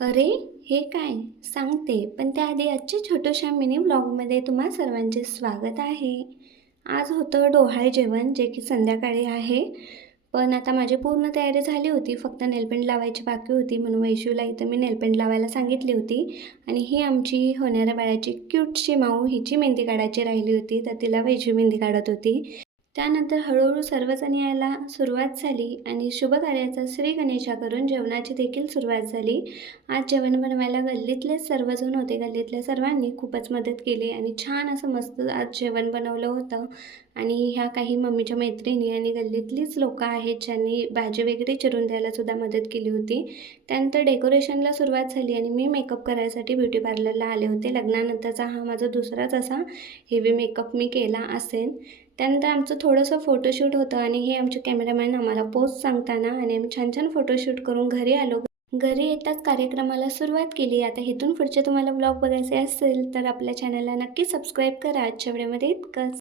अरे, हे काय? सांगते. पण त्याआधी आजच्या छोट्याशा मिनी व्लॉगमध्ये तुम्हा सर्वांचे स्वागत आहे. आज होतं डोहाळे जेवण, जे की संध्याकाळी आहे. पण आता माझी पूर्ण तयारी झाली होती. फक्त नेलपेंट लावायची बाकी होती, म्हणून वैशूला इथं मी नेलपेंट लावायला सांगितली होती. आणि ही आमची होणाऱ्या बाळाची क्यूटशी माऊ, हिची मेहंदी काढायची राहिली होती, तर तिला वैशू मेहंदी काढत होती. त्यानंतर हळूहळू सर्वजण यायला सुरुवात झाली आणि शुभ कार्याचा श्री गणेशा करून जेवणाची देखील सुरुवात झाली. आज जेवण बनवायला गल्लीतलेच सर्वजण होते. गल्लीतल्या सर्वांनी खूपच मदत केली आणि छान असं मस्त आज जेवण बनवलं होतं. आणि ह्या काही मम्मीच्या मैत्रिणी आणि गल्लीतलीच लोकं आहेत, ज्यांनी भाजी वगैरे चिरून द्यायला सुद्धा मदत केली होती. त्यानंतर डेकोरेशनला सुरुवात झाली आणि मी मेकअप करायसाठी ब्युटी पार्लरला आले होते. लग्नानंतरचा हा माझा दुसराच असा हेवी मेकअप मी केला असेल. त्यानंतर आमचं थोडंसं फोटोशूट होतं आणि हे आमचे कॅमेरामॅन आम्हाला पोज सांगताना आणि आम्ही छान छान फोटोशूट करून घरी आलो. घरी येताच कार्यक्रमाला सुरुवात केली. आता इथून पुढचे तुम्हाला ब्लॉग बघायचे असेल तर आपल्या चॅनलला नक्की सबस्क्राईब करा. आजच्या व्हिडिओमध्ये इतकंच.